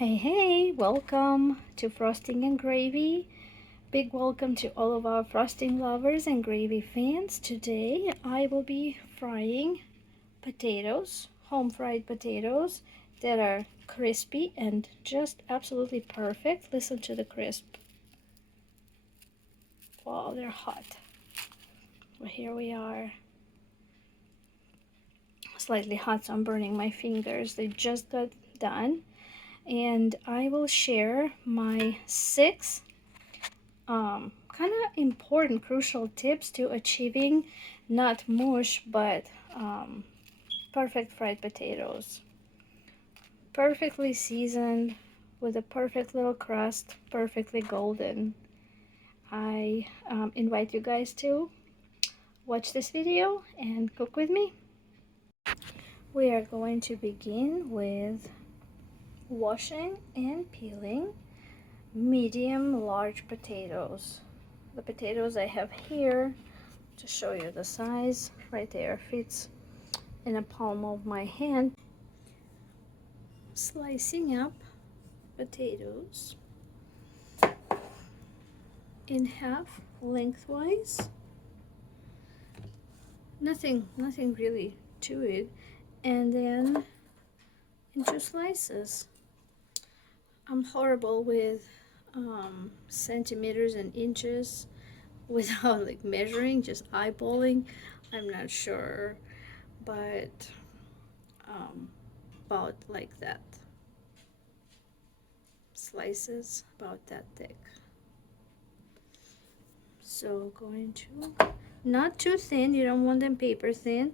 Hey, welcome to Frosting and Gravy. Big welcome to all of our frosting lovers and gravy fans. Today I will be frying potatoes, home fried potatoes that are crispy and just absolutely perfect. Listen to the crisp. Wow, they're hot. Well, here we are. Slightly hot, so I'm burning my fingers. They just got done. And I will share my 6 kind of important, crucial tips to achieving not mush, but perfect fried potatoes. Perfectly seasoned with a perfect little crust, perfectly golden. I invite you guys to watch this video and cook with me. We are going to begin with washing and peeling medium large potatoes. The potatoes I have here, to show you the size, right there, fits in a palm of my hand. Slicing up potatoes in half lengthwise. Nothing really to it. And then into slices. I'm horrible with centimeters and inches without like measuring, just eyeballing. I'm not sure, but about like that. Slices about that thick. So going to, not too thin, you don't want them paper thin,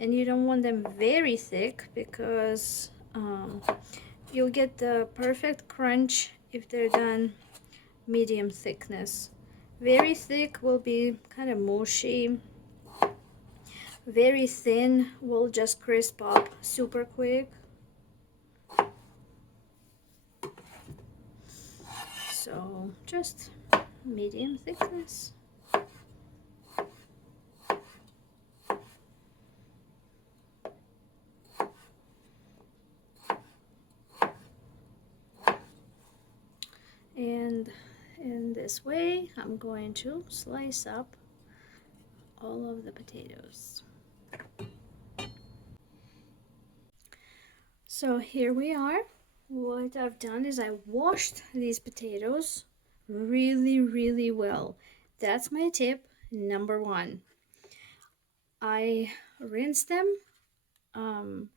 and you don't want them very thick because you'll get the perfect crunch if they're done medium thickness. Very thick will be kind of mushy. Very thin will just crisp up super quick. So just medium thickness. And in this way, I'm going to slice up all of the potatoes. So here we are. What I've done is I washed these potatoes really well. That's my tip number 1. I rinsed them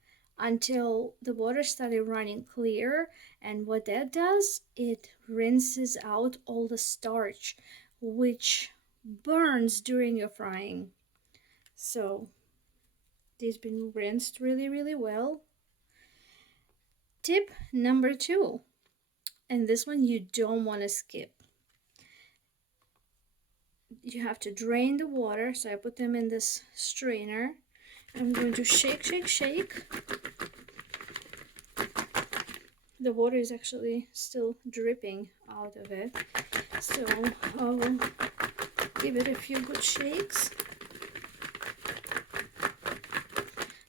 until the water started running clear, and what that does, it rinses out all the starch which burns during your frying. So these been rinsed really well. Tip number 2, and this one you don't want to skip. You have to drain the water, so I put them in this strainer. I'm going to shake. The water is actually still dripping out of it, so I will give it a few good shakes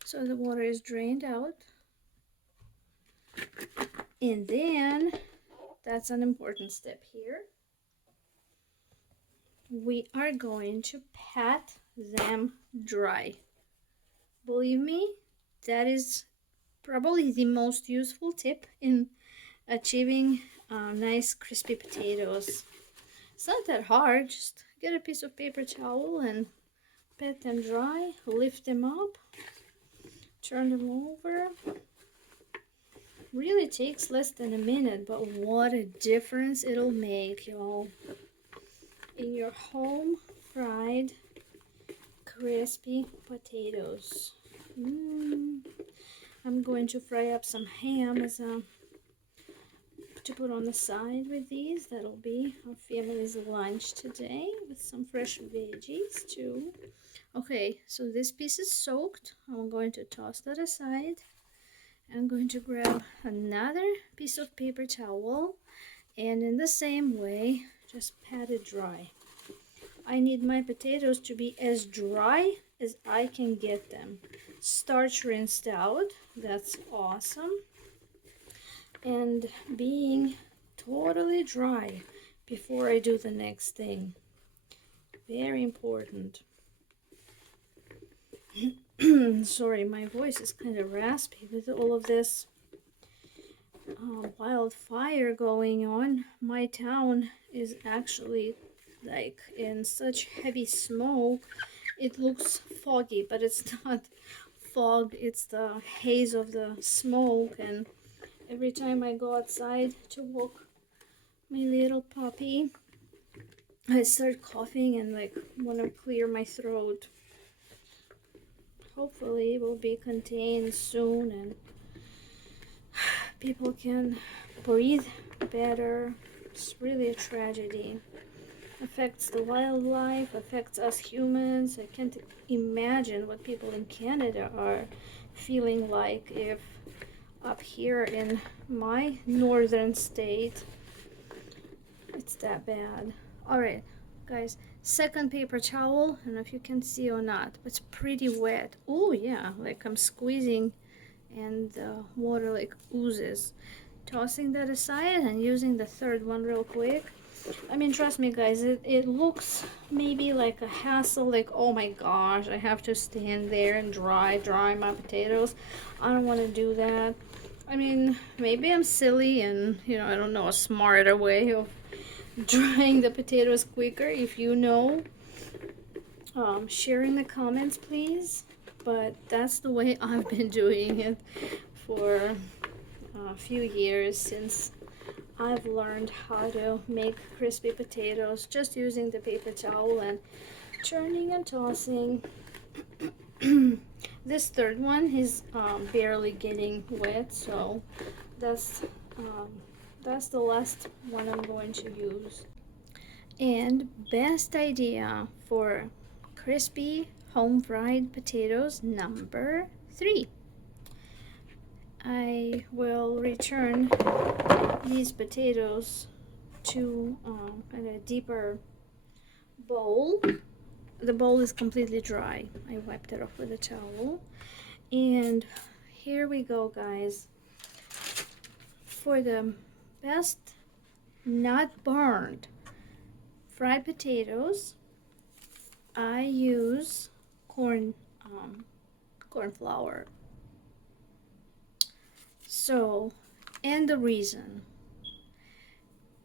so the water is drained out. And then, that's an important step here, we are going to pat them dry. Believe me, that is probably the most useful tip in achieving nice crispy potatoes. It's not that hard, just get a piece of paper towel and pat them dry, lift them up, turn them over. Really takes less than a minute, but what a difference it'll make, y'all, in your home fried crispy potatoes. I'm going to fry up some ham as to put on the side with these. That'll be our family's lunch today, with some fresh veggies too. Okay, so this piece is soaked. I'm going to toss that aside. I'm going to grab another piece of paper towel, and in the same way, just pat it dry. I need my potatoes to be as dry as I can get them. Starch rinsed out, that's awesome. and being totally dry before I do the next thing. Very important. Sorry, my voice is kind of raspy with all of this wildfire going on. My town is actually like in such heavy smoke. It looks foggy, but it's not fog, it's the haze of the smoke. And every time I go outside to walk my little puppy, I start coughing and like want to clear my throat. Hopefully it will be contained soon and people can breathe better. It's really a tragedy. Affects the wildlife, affects us humans. I can't imagine what people in Canada are feeling like if up here in my northern state it's that bad. Alright guys, second paper towel. I don't know if you can see or not, but it's pretty wet. Oh yeah, like I'm squeezing and the water like oozes. Tossing that aside and using the third one real quick. I mean, trust me guys, it looks maybe like a hassle, like oh my gosh, I have to stand there and dry my potatoes. I don't want to do that. I mean, maybe I'm silly and you know, I don't know a smarter way of drying the potatoes quicker. If you know, share in the comments please, but that's the way I've been doing it for a few years since I've learned how to make crispy potatoes just using the paper towel and turning and tossing. This third one is barely getting wet, so that's the last one I'm going to use. And best idea for crispy home fried potatoes number 3. I will return these potatoes to a deeper bowl. The bowl is completely dry. I wiped it off with a towel. And here we go guys. For the best not burned fried potatoes, I use corn flour. So, and the reason,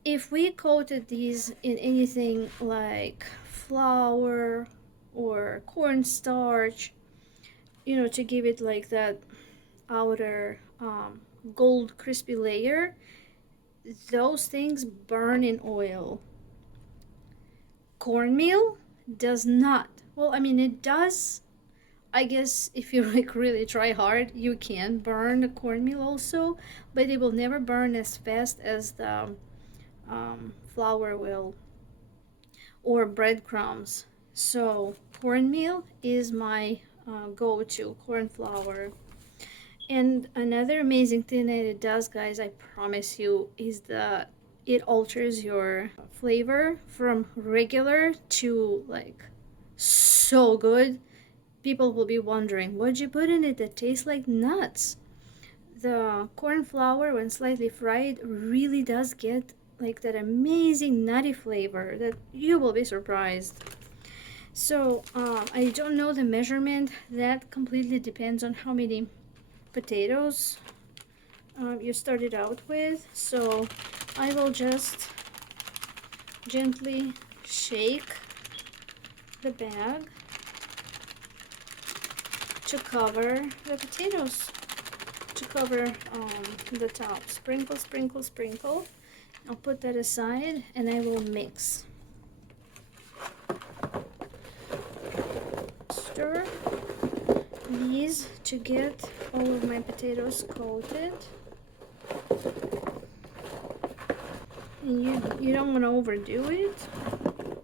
if we coated these in anything like flour or cornstarch, you know, to give it like that outer gold crispy layer, those things burn in oil. Cornmeal does not. Well, I mean, it does. I guess if you like really try hard, you can burn the cornmeal also, but it will never burn as fast as the flour will, or breadcrumbs. So cornmeal is my go-to, corn flour. And another amazing thing that it does, guys, I promise you, is that it alters your flavor from regular to like so good. People will be wondering, what'd you put in it that tastes like nuts? The corn flour, when slightly fried, really does get like that amazing nutty flavor that you will be surprised. So I don't know the measurement. That completely depends on how many potatoes you started out with. So I will just gently shake the bag to cover the potatoes, to cover the top. Sprinkle, sprinkle, sprinkle. I'll put that aside and I will mix. Stir these to get all of my potatoes coated. And you don't want to overdo it,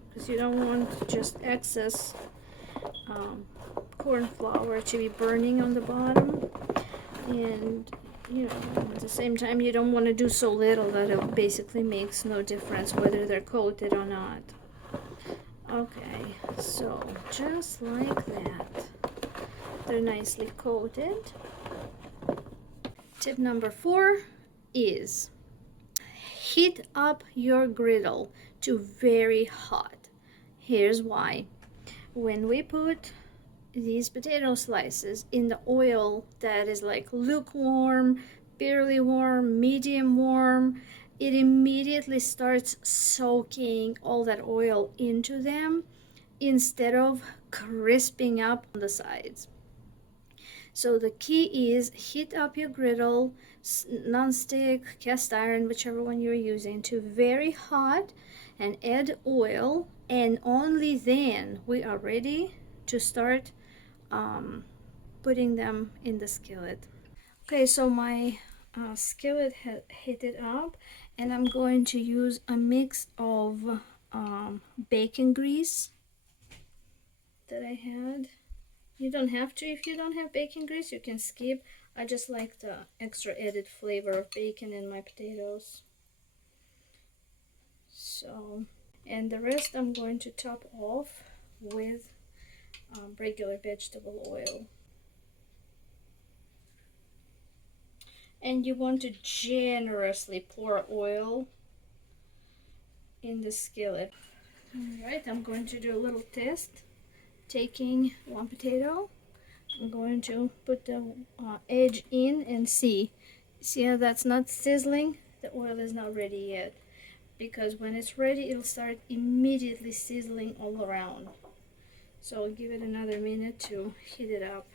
because you don't want just excess corn flour to be burning on the bottom. And you know, at the same time, you don't want to do so little that it basically makes no difference whether they're coated or not. Okay, so just like that, they're nicely coated. Tip number 4, is heat up your griddle to very hot. Here's why. When we put these potato slices in the oil that is like lukewarm, barely warm, medium warm, it immediately starts soaking all that oil into them instead of crisping up on the sides. So the key is heat up your griddle, non-stick, cast iron, whichever one you're using, to very hot, and add oil, and only then we are ready to start putting them in the skillet. Okay, so my skillet has heated up, and I'm going to use a mix of bacon grease that I had. You don't have to. If you don't have bacon grease, you can skip. I just like the extra added flavor of bacon in my potatoes. So, and the rest I'm going to top off with regular vegetable oil. And you want to generously pour oil in the skillet. Alright, I'm going to do a little test. Taking one potato, I'm going to put the edge in and see how that's not sizzling? The oil is not ready yet, because when it's ready it'll start immediately sizzling all around. So I'll give it another minute to heat it up.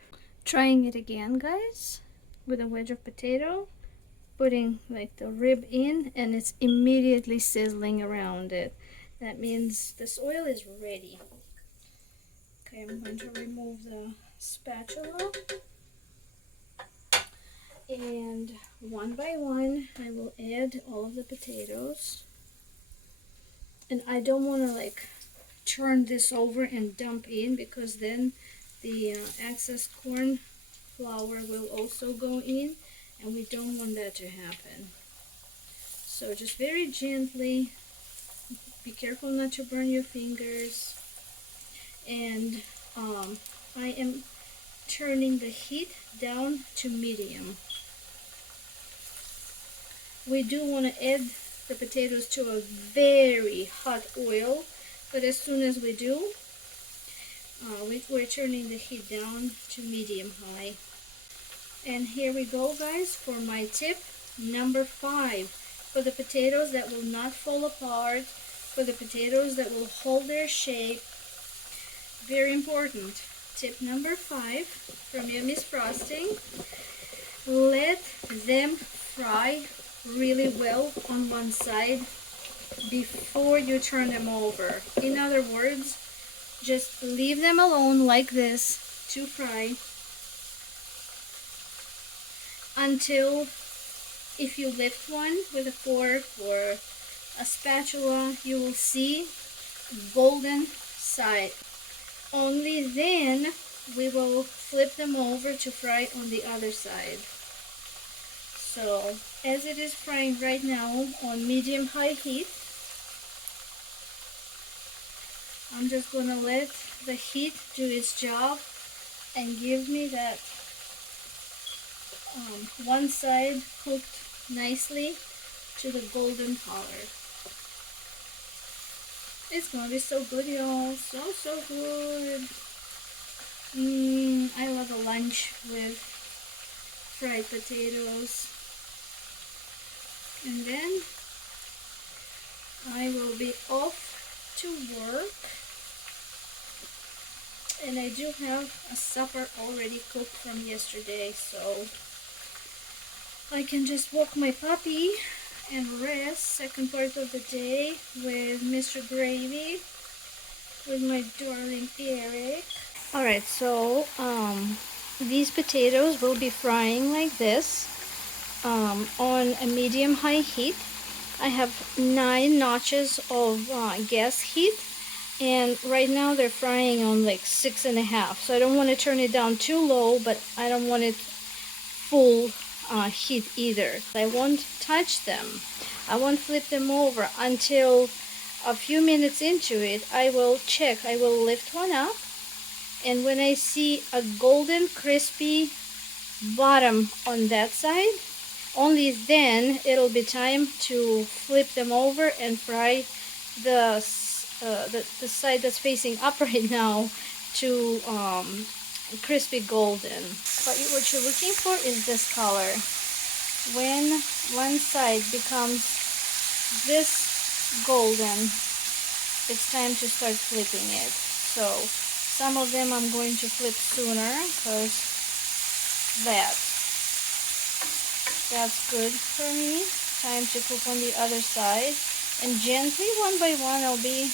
Trying it again, guys, with a wedge of potato, putting like the rib in, and it's immediately sizzling around it. That means this oil is ready. Okay, I'm going to remove the spatula, and one by one I will add all of the potatoes. And I don't want to like turn this over and dump in, because then the excess corn flour will also go in, and we don't want that to happen. So just very gently, be careful not to burn your fingers. And I am turning the heat down to medium. We do want to add the potatoes to a very hot oil, but as soon as we do, we're turning the heat down to medium high. And here we go, guys, for my tip number 5. For the potatoes that will not fall apart, for the potatoes that will hold their shape. Very important. Tip number 5 from your Miss Frosting. Let them fry really well on one side before you turn them over. In other words, just leave them alone like this to fry until, if you lift one with a fork or a spatula, you will see golden side. Only then we will flip them over to fry on the other side. So as it is frying right now on medium-high heat, I'm just going to let the heat do its job and give me that one side cooked nicely to the golden color. It's gonna be so good, y'all. So good. I love a lunch with fried potatoes. And then I will be off to work. And I do have a supper already cooked from yesterday, so I can just walk my puppy and rest second part of the day with Mr. Gravy, with my darling Eric. Alright, so these potatoes will be frying like this on a medium-high heat. I have 9 notches of gas heat, and right now they're frying on like 6.5, so I don't want to turn it down too low, but I don't want it full heat either. I won't touch them. I won't flip them over until a few minutes into it. I will check. I will lift one up, and when I see a golden crispy bottom on that side, Only then it'll be time to flip them over and fry the side that's facing up right now to crispy golden. But what you're looking for is this color. When one side becomes this golden, it's time to start flipping it. So some of them I'm going to flip sooner because that's good for me. Time to cook on the other side, and gently one by one I'll be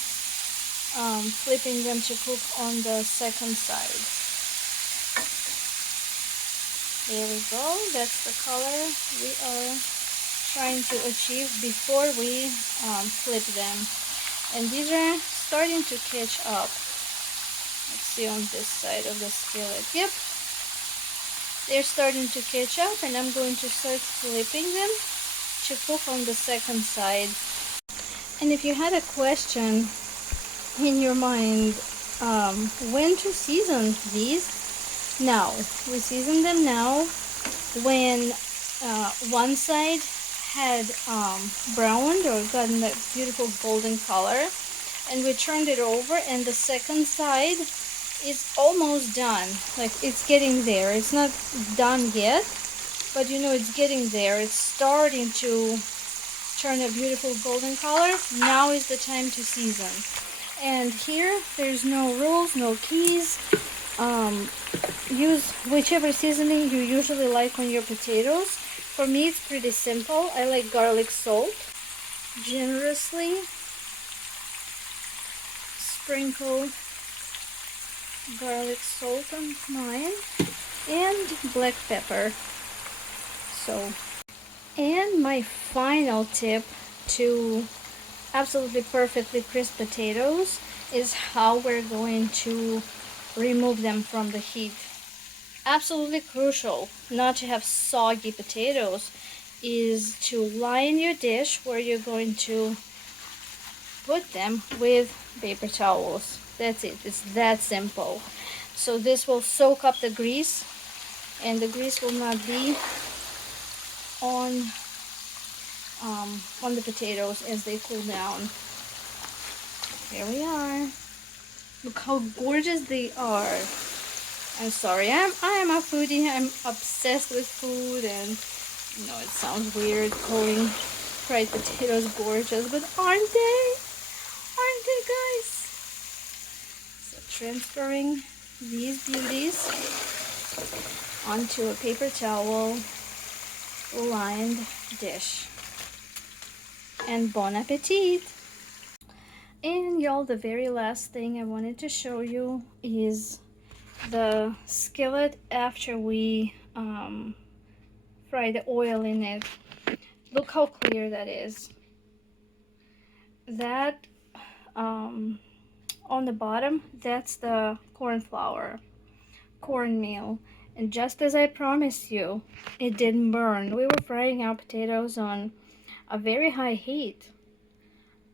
flipping them to cook on the second side. There we go. That's the color we are trying to achieve before we flip them. And these are starting to catch up. Let's see on this side of the skillet. Yep, they're starting to catch up, and I'm going to start flipping them to cook on the second side. And if you had a question in your mind, when to season these, now we season them now when one side had browned or gotten that beautiful golden color, and we turned it over, and the second side is almost done. Like, it's getting there. It's not done yet, but you know it's getting there. It's starting to turn a beautiful golden color. Now is the time to season. And here there's no rules, no keys. Use whichever seasoning you usually like on your potatoes. For me, it's pretty simple. I like garlic salt. Generously sprinkle garlic salt on mine, and black pepper. So, and my final tip to absolutely perfectly crisp potatoes is how we're going to remove them from the heat. Absolutely crucial not to have soggy potatoes is to line your dish where you're going to put them with paper towels. That's it. It's that simple. So this will soak up the grease, and the grease will not be on the potatoes as they cool down. Here we are. Look how gorgeous they are. I'm sorry, I am a foodie. I'm obsessed with food, and you know it sounds weird calling fried potatoes gorgeous, but aren't they? Aren't they, guys? So transferring these beauties onto a paper towel lined dish. And bon appetit! And y'all, the very last thing I wanted to show you is the skillet after we fry the oil in it. Look how clear that is. That on the bottom, that's the corn flour, cornmeal. And just as I promised you, it didn't burn. We were frying our potatoes on a very high heat,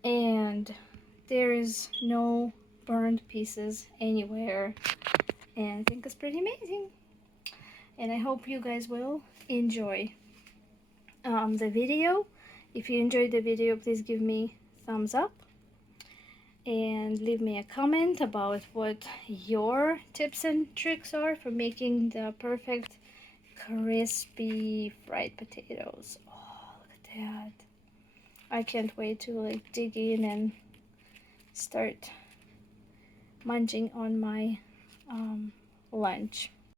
and there is no burned pieces anywhere, and I think it's pretty amazing. And I hope you guys will enjoy the video. If you enjoyed the video, please give me thumbs up and leave me a comment about what your tips and tricks are for making the perfect crispy fried potatoes. Oh, look at that. I can't wait to like dig in and start munching on my lunch.